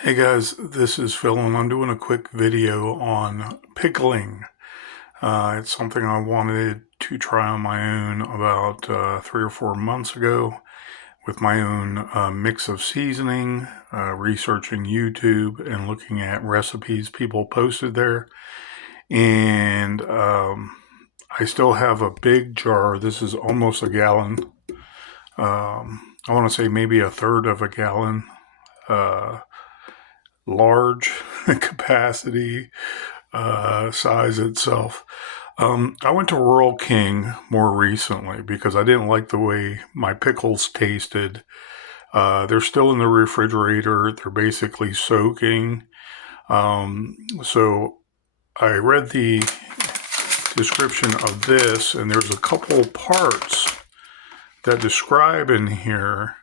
Hey guys, this is Phil and I'm doing a quick video on pickling. It's something I wanted to try on my own about 3 or 4 months ago with my own mix of seasoning, researching YouTube and looking at recipes people posted there. And I still have a big jar. This is almost a gallon. I want to say maybe a third of a gallon. Large capacity size itself. I went to Rural King more recently because I didn't like the way my pickles tasted. They're still in the refrigerator. They're basically soaking. So I read the description of this, and there's a couple parts that describe in here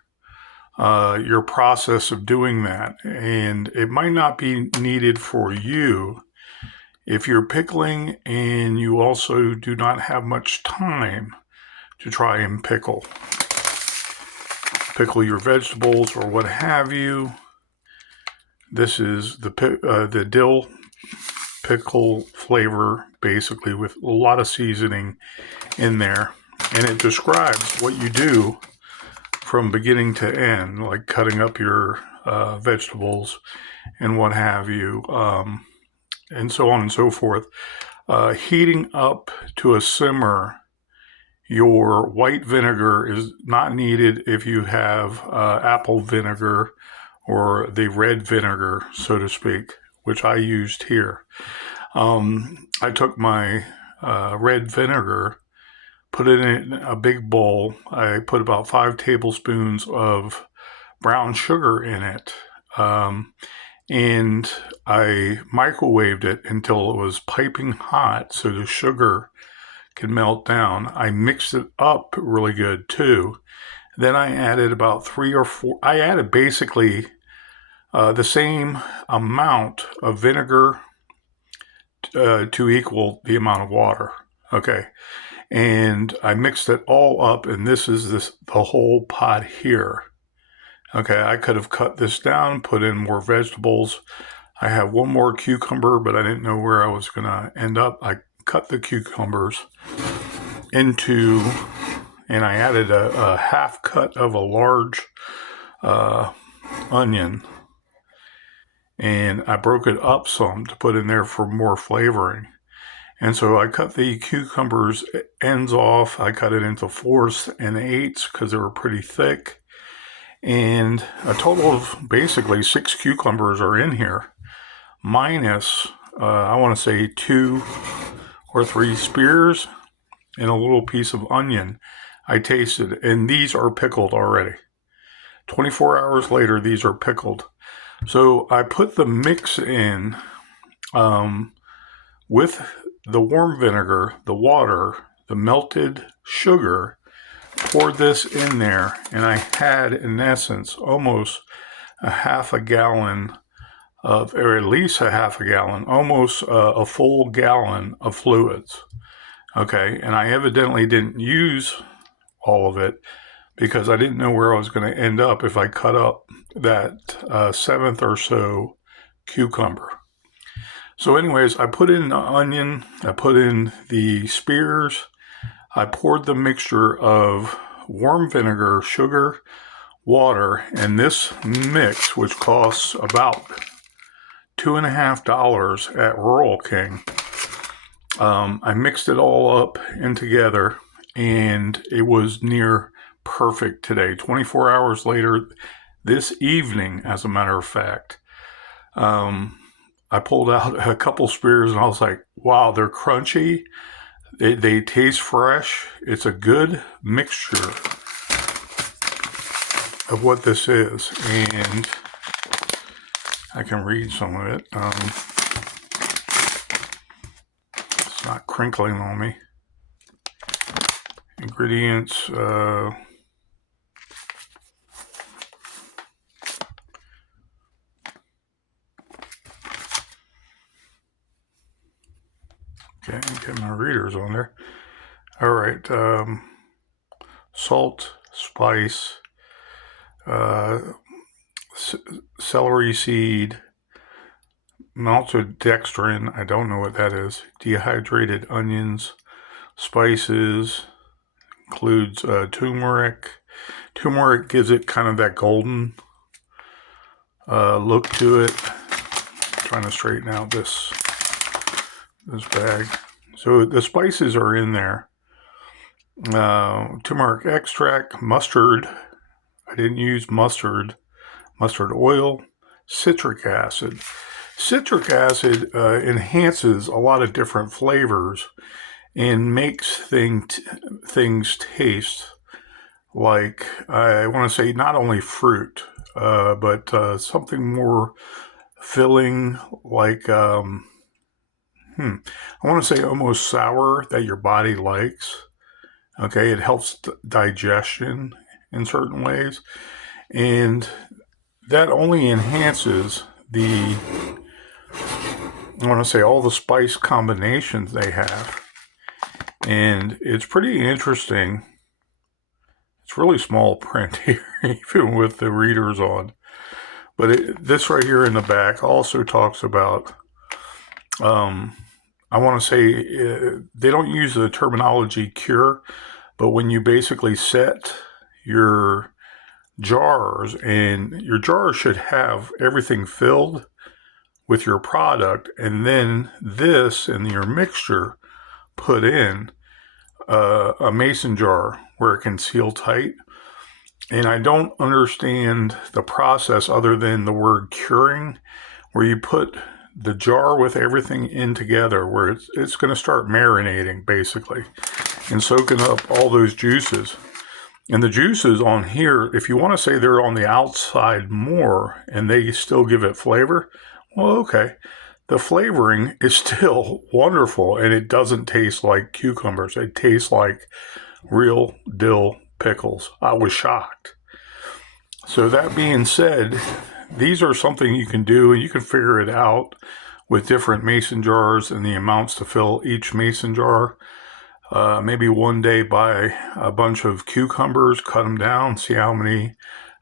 your process of doing that. And it might not be needed for you if you're pickling and you also do not have much time to try and pickle your vegetables or what have you. This is the dill pickle flavor, basically, with a lot of seasoning in there. And it describes what you do from beginning to end, like cutting up your vegetables and what have you, and so on and so forth. Heating up to a simmer. Your white vinegar is not needed if you have apple vinegar or the red vinegar, so to speak, which I used here. I took my red vinegar, put it in a big bowl. I put about 5 tablespoons of brown sugar in it. And I microwaved it until it was piping hot so the sugar can melt down. I mixed it up really good too. Then I added about 3 or 4, I added basically the same amount of vinegar to equal the amount of water. Okay. And I mixed it all up, and this is the whole pot here. Okay, I could have cut this down, put in more vegetables. I have one more cucumber, but I didn't know where I was going to end up. I cut the cucumbers into, and I added a half cut of a large onion, and I broke it up some to put in there for more flavoring. And so I cut the cucumbers ends off. I cut it into 4s and 8s because they were pretty thick. And a total of basically 6 cucumbers are in here, minus, I want to say 2 or 3 spears and a little piece of onion. I tasted, and these are pickled already. 24 hours later, these are pickled. So I put the mix in with the warm vinegar, the water, the melted sugar, poured this in there, and I had, in essence, almost a half a gallon of, or at least a half a gallon, almost a full gallon of fluids. Okay, and I evidently didn't use all of it because I didn't know where I was going to end up if I cut up that 7th or so cucumber. So anyways, I put in the onion, I put in the spears, I poured the mixture of warm vinegar, sugar, water, and this mix, which costs about $2.50 at Rural King. I mixed it all up and together, and it was near perfect today. 24 hours later, this evening, as a matter of fact, I pulled out a couple spears, and I was like, wow, they're crunchy. They taste fresh. It's a good mixture of what this is, and I can read some of it. It's not crinkling on me. Ingredients, okay, get my readers on there. All right, salt, spice, celery seed, maltodextrin, I don't know what that is, dehydrated onions, spices, includes turmeric. Turmeric gives it kind of that golden look to it. I'm trying to straighten out this bag. So the spices are in there. Turmeric extract, mustard. I didn't use mustard oil, citric acid. Citric acid enhances a lot of different flavors and makes things taste like, I want to say, not only fruit, but something more filling, like, I want to say almost sour, that your body likes. Okay, it helps digestion in certain ways, and that only enhances I want to say, all the spice combinations they have. And it's pretty interesting. It's really small print here, even with the readers on. But this right here in the back also talks about, I want to say, they don't use the terminology cure, but when you basically set your jars, and your jars should have everything filled with your product, and then this and your mixture put in a mason jar where it can seal tight. And I don't understand the process other than the word curing, where you put the jar with everything in together, where it's going to start marinating basically and soaking up all those juices. And the juices on here, if you want to say they're on the outside more and they still give it flavor, well, okay. The flavoring is still wonderful, and it doesn't taste like cucumbers. It tastes like real dill pickles. I was shocked. So that being said, these are something you can do, and you can figure it out with different mason jars and the amounts to fill each mason jar. Maybe one day buy a bunch of cucumbers, cut them down, see how many,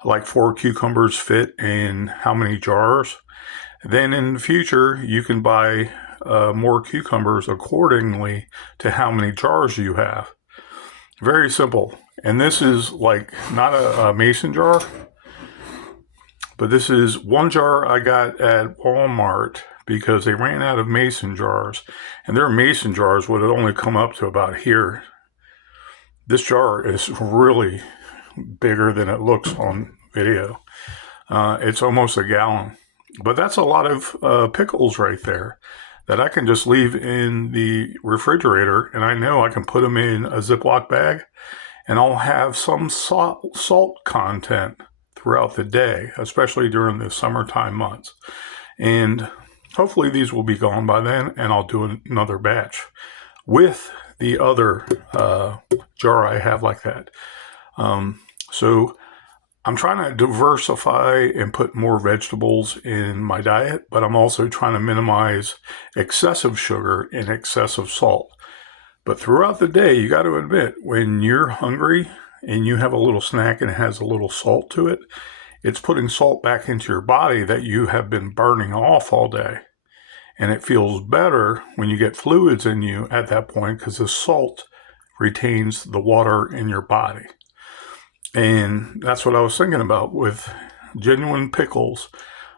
like 4 cucumbers fit in how many jars. Then in the future, you can buy more cucumbers accordingly to how many jars you have. Very simple. And this is like not a mason jar, but this is one jar I got at Walmart because they ran out of mason jars, and their mason jars would have only come up to about here. This jar is really bigger than it looks on video. It's almost a gallon. But that's a lot of pickles right there that I can just leave in the refrigerator, and I know I can put them in a Ziploc bag, and I'll have some salt content throughout the day, especially during the summertime months. And hopefully these will be gone by then, and I'll do another batch with the other jar I have like that. So I'm trying to diversify and put more vegetables in my diet, but I'm also trying to minimize excessive sugar and excessive salt. But throughout the day, you got to admit, when you're hungry and you have a little snack and it has a little salt to it, it's putting salt back into your body that you have been burning off all day. And it feels better when you get fluids in you at that point, because the salt retains the water in your body. And that's what I was thinking about with genuine pickles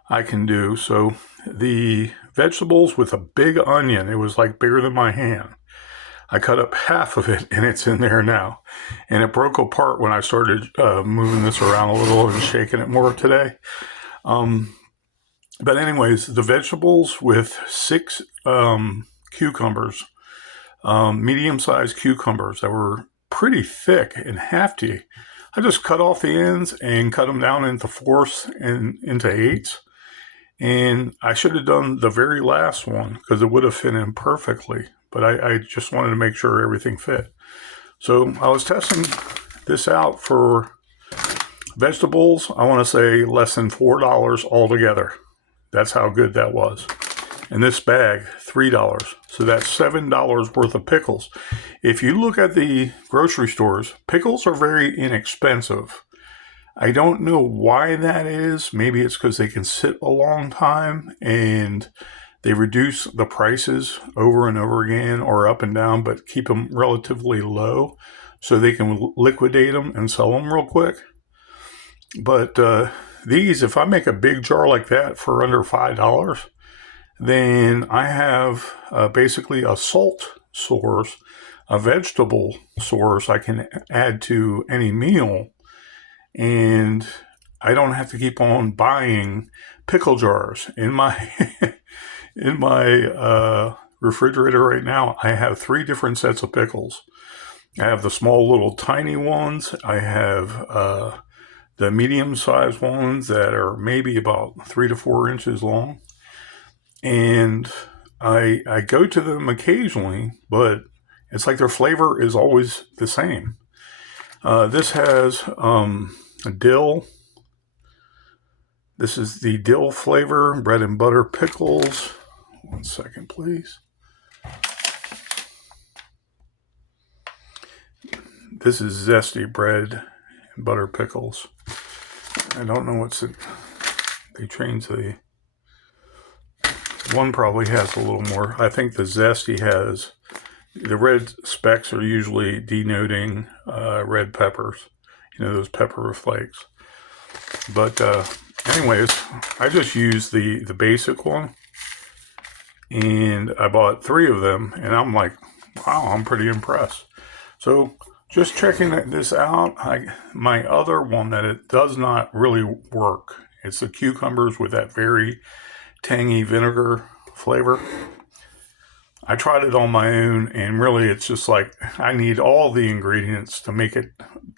I can do. So the vegetables with a big onion, it was like bigger than my hand. I cut up half of it, and it's in there now. And it broke apart when I started moving this around a little and shaking it more today. But anyways, the vegetables with 6 cucumbers, medium-sized cucumbers that were pretty thick and hefty. I just cut off the ends and cut them down into 4ths and into 8ths. And I should have done the very last one because it would have fit in perfectly. But I just wanted to make sure everything fit. So I was testing this out for vegetables. I want to say less than $4 altogether. That's how good that was. And this bag, $3. So that's $7 worth of pickles. If you look at the grocery stores, pickles are very inexpensive. I don't know why that is. Maybe it's because they can sit a long time and they reduce the prices over and over again or up and down, but keep them relatively low so they can liquidate them and sell them real quick. But these, if I make a big jar like that for under $5, then I have basically a salt source, a vegetable source I can add to any meal, and I don't have to keep on buying pickle jars. In my in my refrigerator right now, I have 3 different sets of pickles. I have the small little tiny ones. I have the medium-sized ones that are maybe about 3 to 4 inches long. And I go to them occasionally, but it's like their flavor is always the same. This has dill. This is the dill flavor, bread and butter pickles. 1 second, please. This is zesty bread and butter pickles. I don't know what's it. They change the. One probably has a little more. I think the zesty has. The red specks are usually denoting red peppers. You know, those pepper flakes. But anyways, I just used the basic one. And I bought 3 of them. And I'm like, wow, I'm pretty impressed. So just checking this out, my other one that it does not really work. It's the cucumbers with that very tangy vinegar flavor. I tried it on my own, and really it's just like I need all the ingredients to make it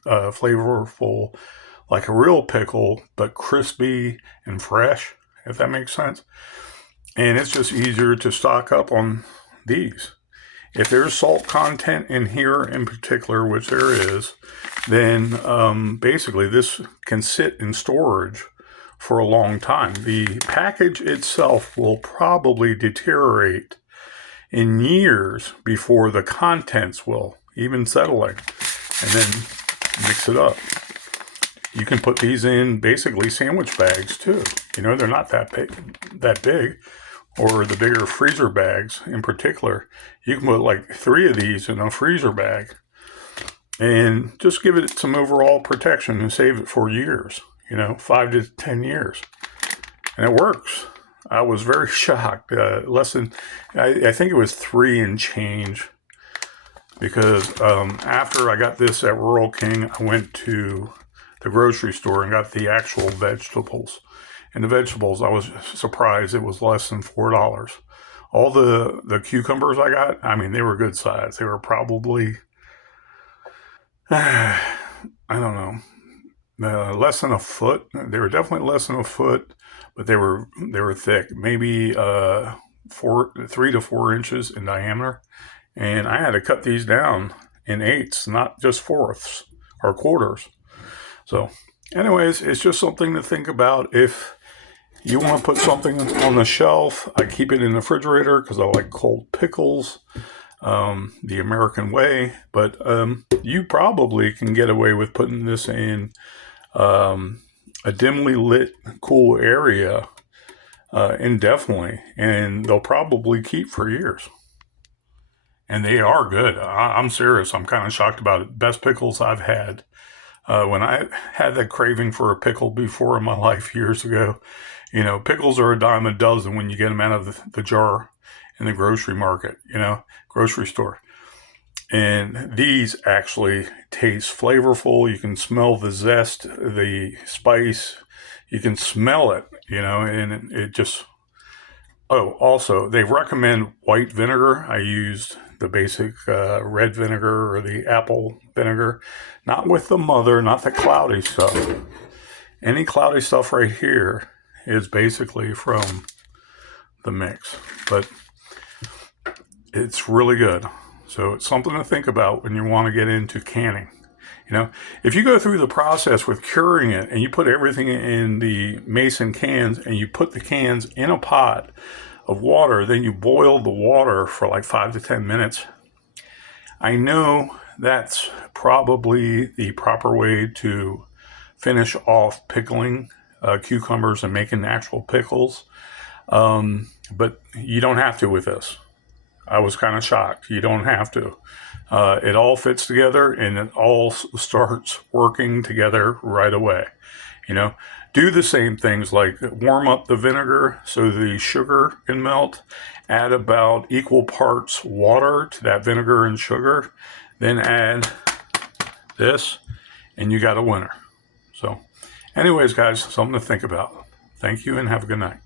flavorful, like a real pickle, but crispy and fresh, if that makes sense. And it's just easier to stock up on these. If there's salt content in here in particular, which there is, then basically this can sit in storage for a long time. The package itself will probably deteriorate in years before the contents will, even settling, and then mix it up. You can put these in basically sandwich bags too. You know, they're not that big. Or the bigger freezer bags in particular. You can put like 3 of these in a freezer bag and just give it some overall protection and save it for years, 5 to 10 years. And it works. I was very shocked. I think it was 3 and change, because after I got this at Rural King, I went to the grocery store and got the actual vegetables. And the vegetables, I was surprised it was less than $4. All the cucumbers I got, I mean, they were good size. They were probably, I don't know, less than a foot. They were definitely less than a foot, but they were thick, maybe 3 to 4 inches in diameter. And I had to cut these down in 1/8, not just 4ths or quarters. So anyways, it's just something to think about. If you want to put something on the shelf, I keep it in the refrigerator because I like cold pickles, the American way. But you probably can get away with putting this in a dimly lit, cool area indefinitely, and they'll probably keep for years. And they are good. I'm serious. I'm kind of shocked about it. Best pickles I've had. When I had that craving for a pickle before in my life years ago, pickles are a dime a dozen when you get them out of the jar in the grocery market, grocery store. And these actually taste flavorful. You can smell the zest, the spice. You can smell it, and it just... Oh, also, they recommend white vinegar. I used the basic red vinegar or the apple vinegar. Not with the mother, not the cloudy stuff. Any cloudy stuff right here is basically from the mix. But it's really good. So it's something to think about when you want to get into canning. If you go through the process with curing it and you put everything in the mason cans and you put the cans in a pot of water, then you boil the water for like 5 to 10 minutes. I know that's probably the proper way to finish off pickling cucumbers and making actual pickles. But you don't have to with this. I was kind of shocked. You don't have to. It all fits together and it all starts working together right away. Do the same things like warm up the vinegar so the sugar can melt. Add about equal parts water to that vinegar and sugar. Then add this and you got a winner. So anyways, guys, something to think about. Thank you and have a good night.